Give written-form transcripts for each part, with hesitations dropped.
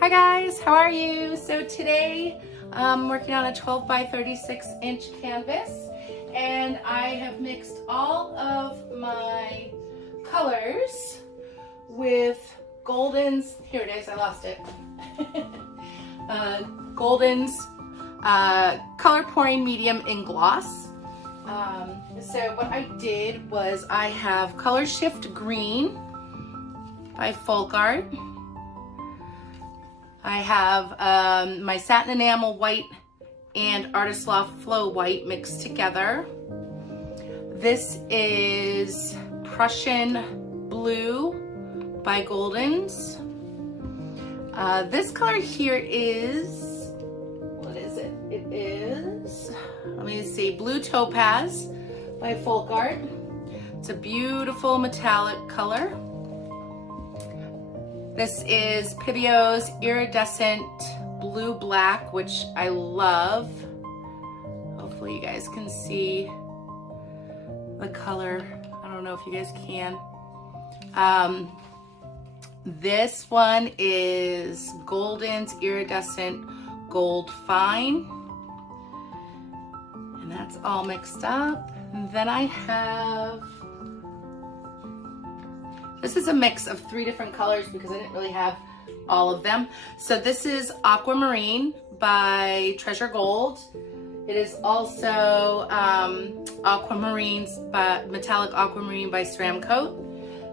Hi guys, how are you? So today I'm working on a 12 by 36 inch canvas, and I have mixed all of my colors with Golden's, here it is, I lost it. Golden's color pouring medium in gloss. So what I did was I have Color Shift Green by Folk Art. I have my Satin Enamel White and Arteza Flow White mixed together. This is Prussian Blue by Golden's. This color here is, what is it? It is, let me see, Blue Topaz by Folk Art. It's a beautiful metallic color. This is Pibio's Iridescent Blue Black, which I love. Hopefully you guys can see the color. I don't know if you guys can. This one is Golden's Iridescent Gold Fine. And that's all mixed up. And then I have, this is a mix of 3 different colors because I didn't really have all of them. So this is Aquamarine by Treasure Gold. It is also Metallic Aquamarine by Ceram Coat.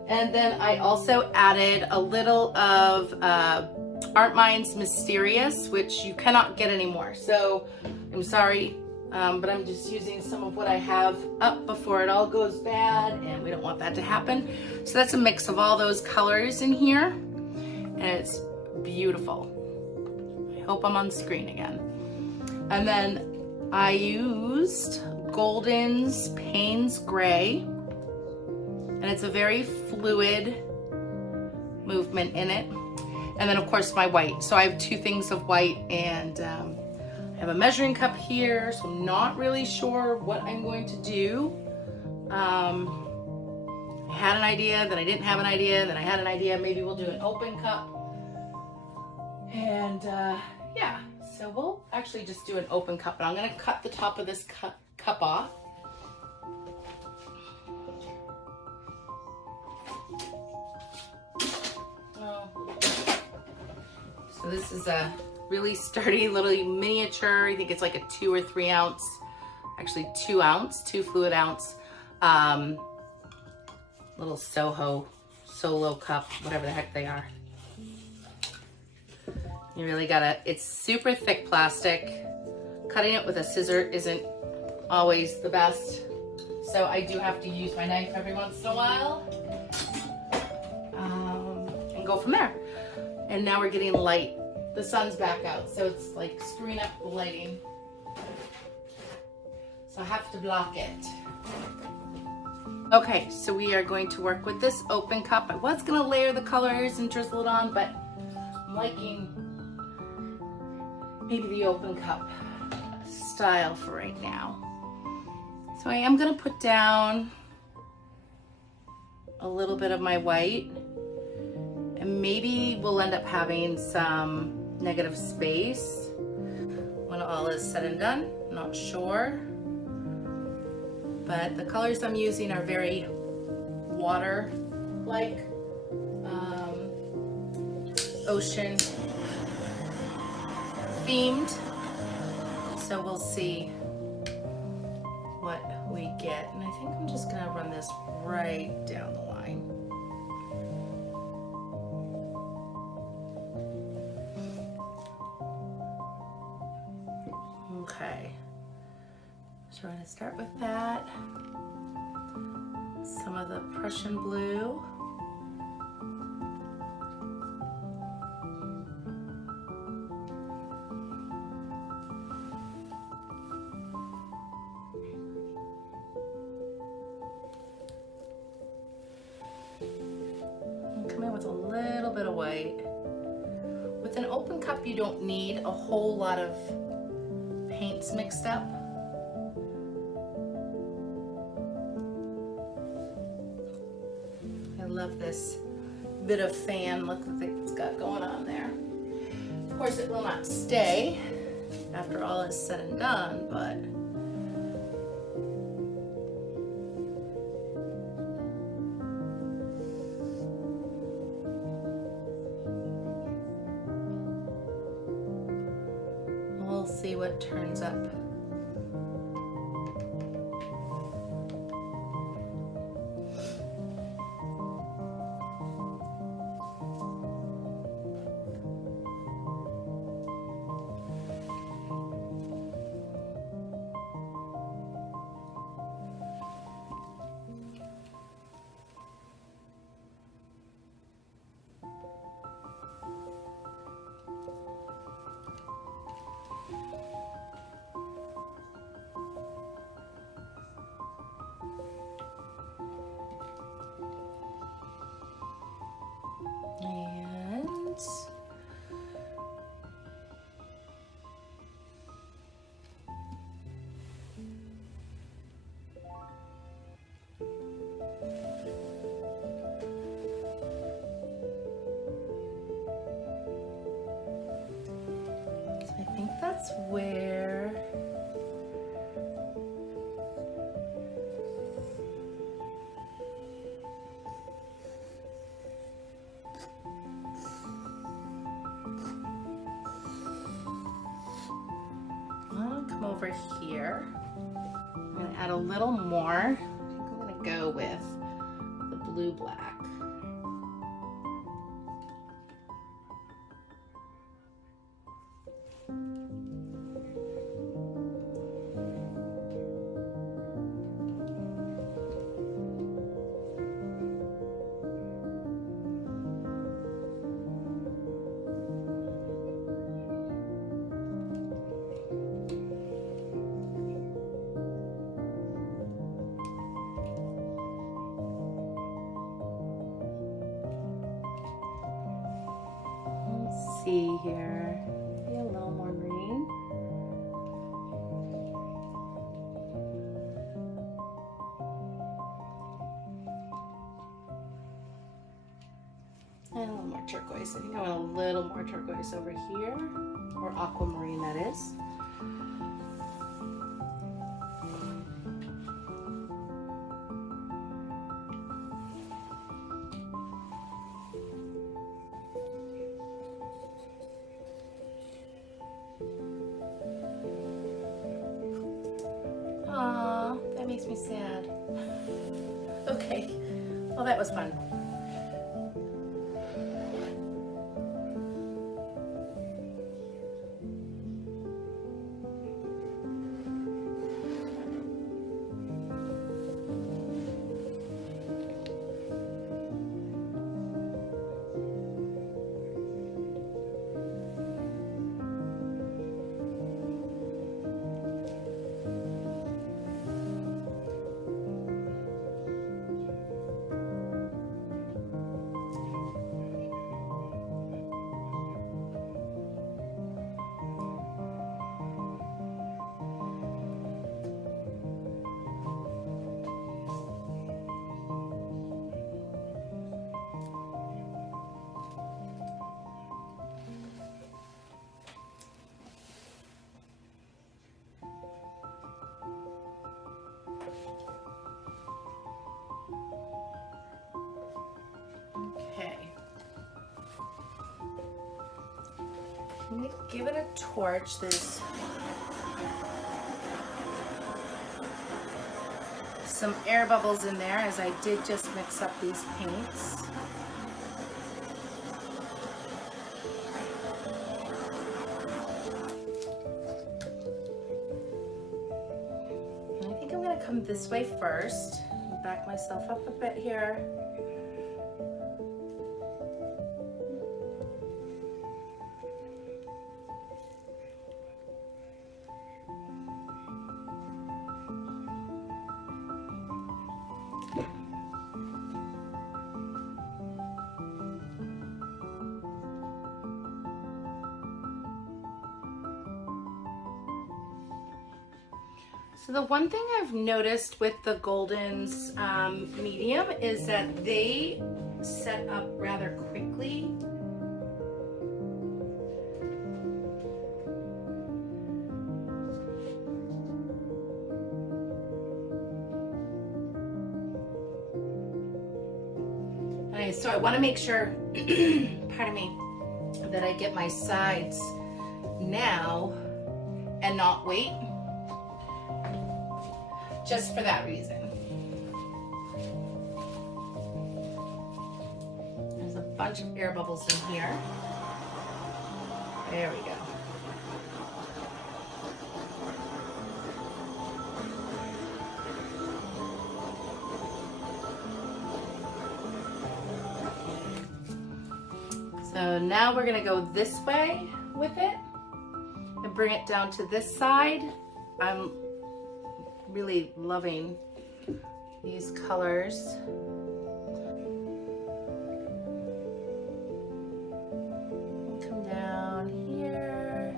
And then I also added a little of Art Minds Mysterious, which you cannot get anymore. So I'm sorry, but I'm just using some of what I have up before it all goes bad, and we don't want that to happen. So that's a mix of all those colors in here, and it's beautiful. I hope I'm on screen again. And then I used Golden's Payne's Gray, and it's a very fluid movement in it. And then of course my white. So I have 2 things of white, and I have a measuring cup here, so I'm not really sure what I'm going to do. I had an idea, then I didn't have an idea, then I had an idea, maybe we'll do an open cup. And yeah, so we'll actually just do an open cup, but I'm gonna cut the top of this cup off. So this is a really sturdy little miniature. I think it's like a 2 or 3 ounce, actually 2 ounce, 2 fluid ounce, little solo cup, whatever the heck they are. You really gotta, it's super thick plastic. Cutting it with a scissor isn't always the best. So I do have to use my knife every once in a while, and go from there. And now we're getting light. The sun's back out, so it's like screwing up the lighting. So I have to block it. Okay, so we are going to work with this open cup. I was gonna layer the colors and drizzle it on, but I'm liking maybe the open cup style for right now. So I am gonna put down a little bit of my white, and maybe we'll end up having some negative space when all is said and done. I'm not sure, but the colors I'm using are very water-like, ocean themed. So we'll see what we get. And I think I'm just gonna run this right down the line. Okay, so we're going to start with that. Some of the Prussian blue. And come in with a little bit of white. With an open cup, you don't need a whole lot of paints mixed up. I love this bit of fan look that it's got going on there. Of course, it will not stay after all is said and done, but we'll see what turns up. That's where I'll come over here. I'm going to add a little more. I think I'm going to go with the blue black. See here, maybe a little more green. And a little more turquoise. I think I want a little more turquoise over here, or aquamarine that is. That makes me sad. Okay, well that was fun. I'm going to give it a torch. There's some air bubbles in there as I did just mix up these paints. And I think I'm going to come this way first. Back myself up a bit here. So the one thing I've noticed with the Golden's medium is that they set up rather quickly. Okay, so I want to make sure, pardon me, that I get my sides now and not wait, just for that reason. There's a bunch of air bubbles in here. There we go. So now we're gonna go this way with it and bring it down to this side. I'm really loving these colors. Come down here.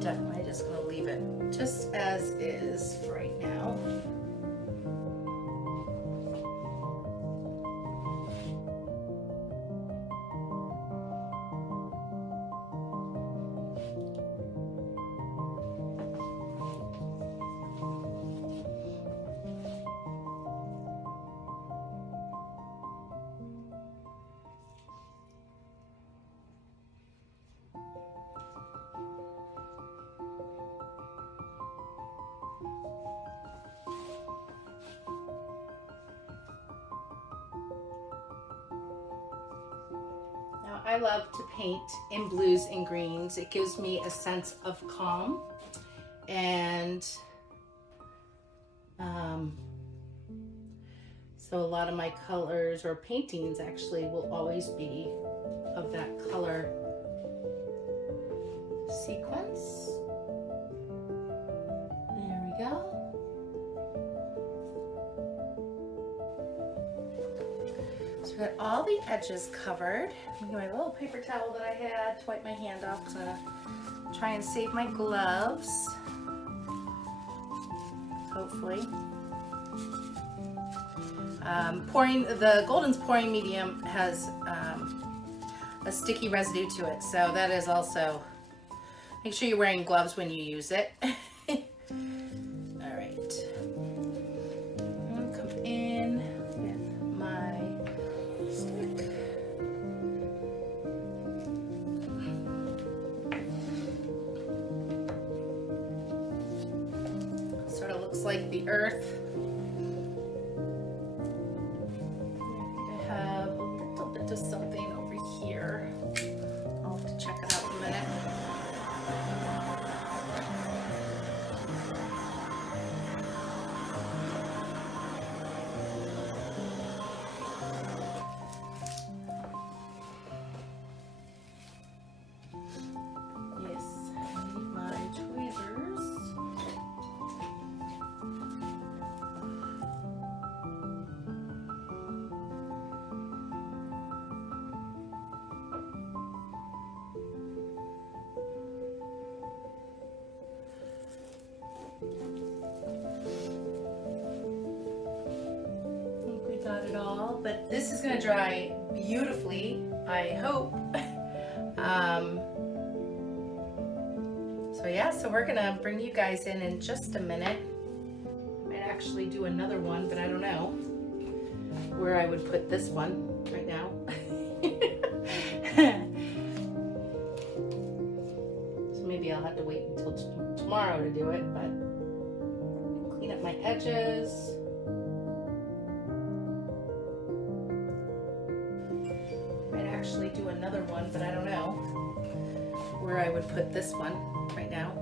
Definitely just going to leave it just as is for right now. I love to paint in blues and greens. It gives me a sense of calm, and so a lot of my colors or paintings actually will always be of that color sequence. There we go. So we got all the edges covered. I'm gonna get my little paper towel that I had to wipe my hand off because I'm gonna try and save my gloves. Hopefully. The Golden's pouring medium has a sticky residue to it, so that is also, make sure you're wearing gloves when you use it. Like the earth. I have a little bit of something over here. I'll have to check it out in a minute. Yes, I need my tweezers. But this is going to dry beautifully, I hope. So yeah, so we're going to bring you guys in just a minute. I might actually do another one, but I don't know where I would put this one right now. So maybe I'll have to wait until tomorrow to do it, but clean up my edges. Actually do another one, but I don't know where I would put this one right now.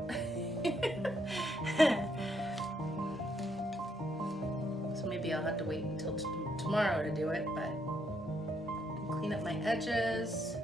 So maybe I'll have to wait until tomorrow to do it, but clean up my edges.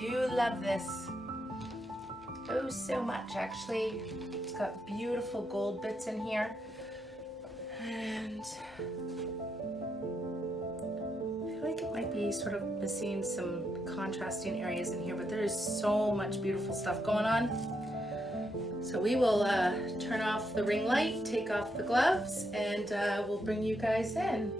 do love this. Oh, so much actually. It's got beautiful gold bits in here. And I feel like it might be sort of missing some contrasting areas in here, but there is so much beautiful stuff going on. So we will turn off the ring light, take off the gloves, and we'll bring you guys in.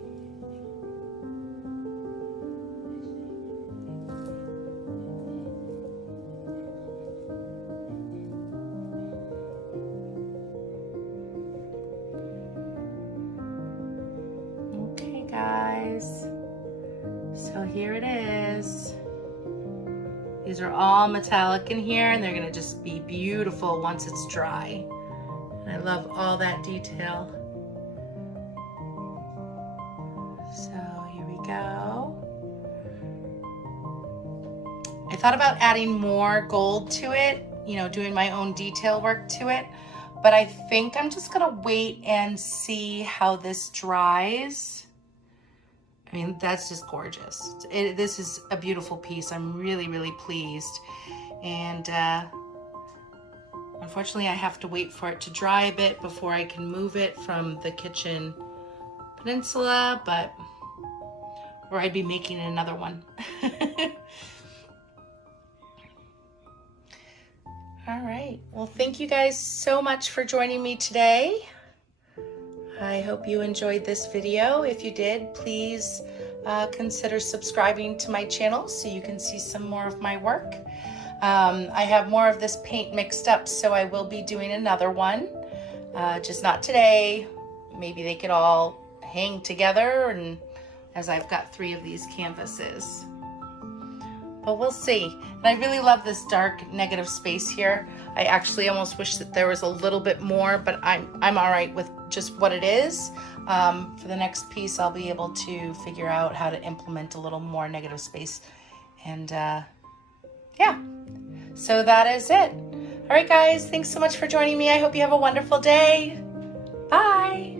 Okay guys, so here it is. These are all metallic in here, and they're gonna just be beautiful once it's dry. And I love all that detail. So here we go. I thought about adding more gold to it, you know, doing my own detail work to it, but I think I'm just gonna wait and see how this dries. I mean, that's just gorgeous. This is a beautiful piece. I'm really, really pleased. And unfortunately, I have to wait for it to dry a bit before I can move it from the kitchen peninsula, or I'd be making another one. All right, well, thank you guys so much for joining me today. I hope you enjoyed this video. If you did, please consider subscribing to my channel so you can see some more of my work. I have more of this paint mixed up, so I will be doing another one, just not today. Maybe they could all hang together, and as I've got 3 of these canvases. But we'll see. And I really love this dark negative space here. I actually almost wish that there was a little bit more, but I'm all right with just what it is. For the next piece, I'll be able to figure out how to implement a little more negative space. And yeah, so that is it. All right, guys, thanks so much for joining me. I hope you have a wonderful day. Bye.